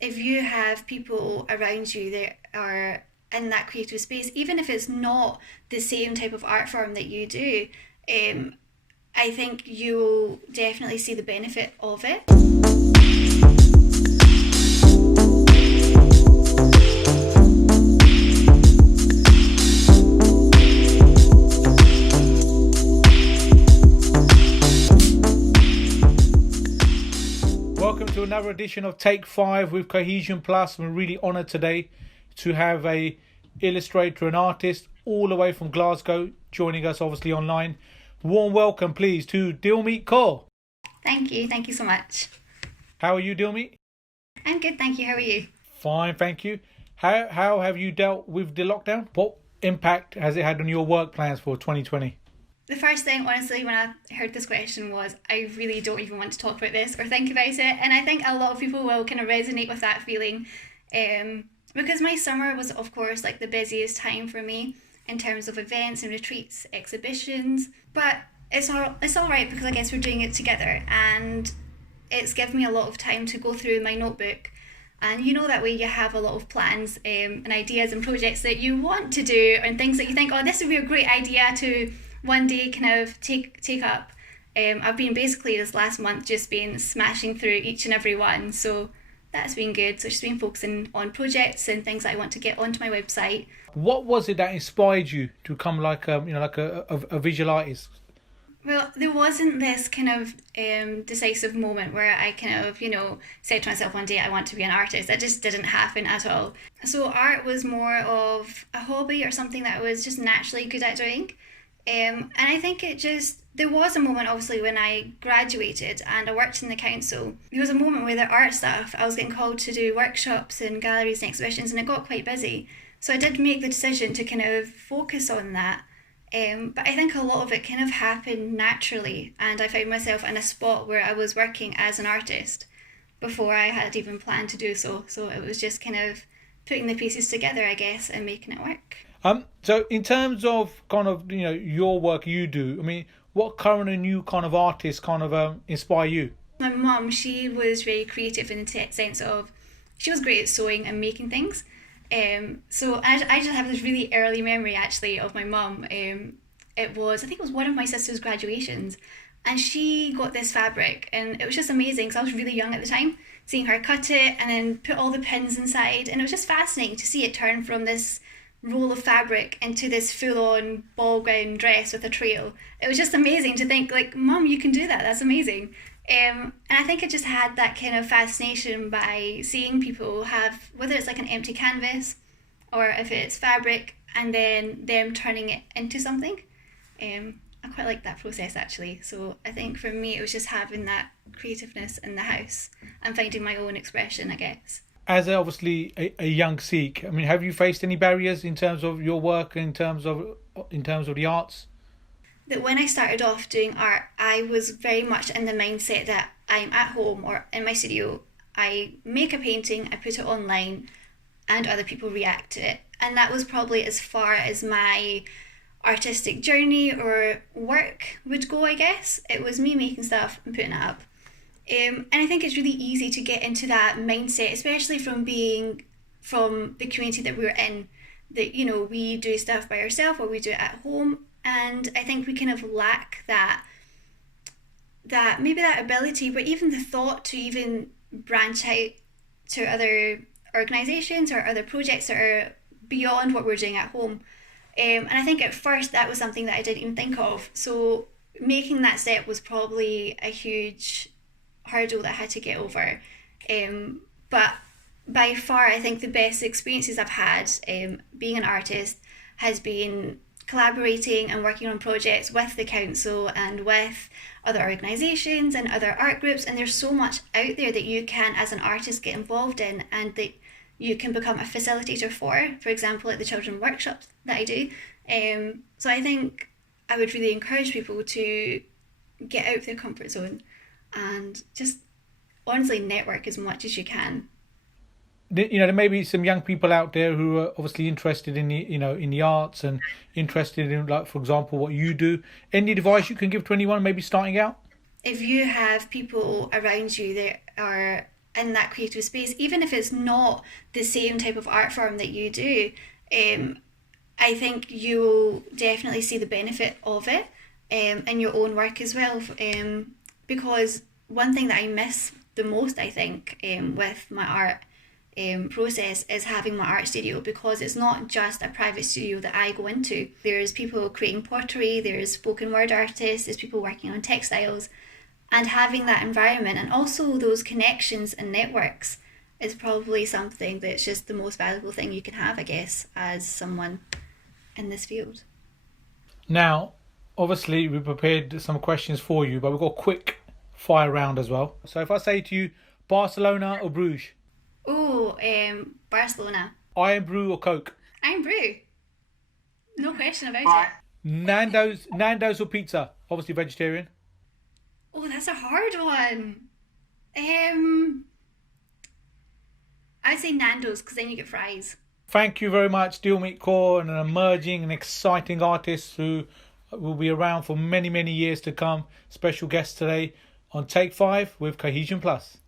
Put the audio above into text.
if you have people around you that are in that creative space, even if it's not the same type of art form that you do, um, I think you'll definitely see the benefit of it. Welcome to another edition of Take 5 with Cohesion Plus. We're really honoured today to have a illustrator and artist all the way from Glasgow joining us obviously online. Warm welcome please to Dilmeet Kaur. Thank you so much. How are you, Dilmeet? I'm good, thank you. How are you? Fine, thank you. How have you dealt with the lockdown? What impact has it had on your work plans for 2020? The first thing, honestly, when I heard this question was, I really don't even want to talk about this or think about it. And I think a lot of people will kind of resonate with that feeling. Because my summer was, of course, like the busiest time for me in terms of events and retreats, exhibitions. But it's all right because I guess we're doing it together. And it's given me a lot of time to go through my notebook. And that way you have a lot of plans and ideas and projects that you want to do and things that you think, oh, this would be a great idea to one day kind of take up. I've been basically this last month just been smashing through each and every one, so that's been good. So just been focusing on projects and things that I want to get onto my website. What was it that inspired you to become like a visual artist? Well, there wasn't this kind of decisive moment where I kind of, said to myself one day I want to be an artist. That just didn't happen at all. So art was more of a hobby or something that I was just naturally good at doing. And I think there was a moment obviously when I graduated and I worked in the council. There was a moment where the art stuff, I was getting called to do workshops and galleries and exhibitions, and it got quite busy. So I did make the decision to kind of focus on that. But I think a lot of it kind of happened naturally, and I found myself in a spot where I was working as an artist before I had even planned to do so. So it was just kind of putting the pieces together, I guess, and making it work. So in terms of kind of your work you do, I mean, what current and new kind of artists kind of inspire you? My mum, she was very creative in the sense of she was great at sewing and making things. So I just have this really early memory actually of my mum. I think it was one of my sister's graduations, and she got this fabric, and it was just amazing because I was really young at the time, seeing her cut it and then put all the pins inside, and it was just fascinating to see it turn from this roll of fabric into this full-on ball gown dress with a trail. It was just amazing to think, like, Mum, you can do that, that's amazing. And I think I just had that kind of fascination by seeing people have, whether it's like an empty canvas or if it's fabric, and then them turning it into something. I quite like that process actually. So I think for me it was just having that creativeness in the house and finding my own expression, I guess. As obviously a young Sikh, I mean, have you faced any barriers in terms of your work, in terms of the arts? That when I started off doing art, I was very much in the mindset that I'm at home or in my studio, I make a painting, I put it online, and other people react to it. And that was probably as far as my artistic journey or work would go, I guess. It was me making stuff and putting it up. And I think it's really easy to get into that mindset, especially from being from the community that we're in, that, we do stuff by ourselves or we do it at home. And I think we kind of lack that maybe that ability, but even the thought to even branch out to other organisations or other projects that are beyond what we're doing at home. And I think at first that was something that I didn't even think of. So making that step was probably a huge hurdle that I had to get over. But by far, I think the best experiences I've had being an artist has been collaborating and working on projects with the council and with other organisations and other art groups. And there's so much out there that you can, as an artist, get involved in and that you can become a facilitator for example, like the children workshops that I do. So I think I would really encourage people to get out of their comfort zone and just honestly network as much as you can. There may be some young people out there who are obviously interested in the arts and interested in, like, for example, what you do. Any advice you can give to anyone maybe starting out? If you have people around you that are in that creative space, even if it's not the same type of art form that you do, I think you'll definitely see the benefit of it in your own work as well. Because one thing that I miss the most, I think, with my art process is having my art studio, because it's not just a private studio that I go into. There's people creating pottery, there's spoken word artists, there's people working on textiles, and having that environment and also those connections and networks is probably something that's just the most valuable thing you can have, I guess, as someone in this field. Now, obviously, we prepared some questions for you, but we've got a quick fire round as well. So if I say to you, Barcelona or Bruges? Oh, Barcelona. Iron Brew or Coke? Iron Brew. No question about it. Nando's or pizza? Obviously vegetarian. Oh, that's a hard one. I'd say Nando's, because then you get fries. Thank you very much, Dilmeet Kaur, an emerging and exciting artist who will be around for many, many years to come. Special guest today on Take 5 with Cohesion Plus.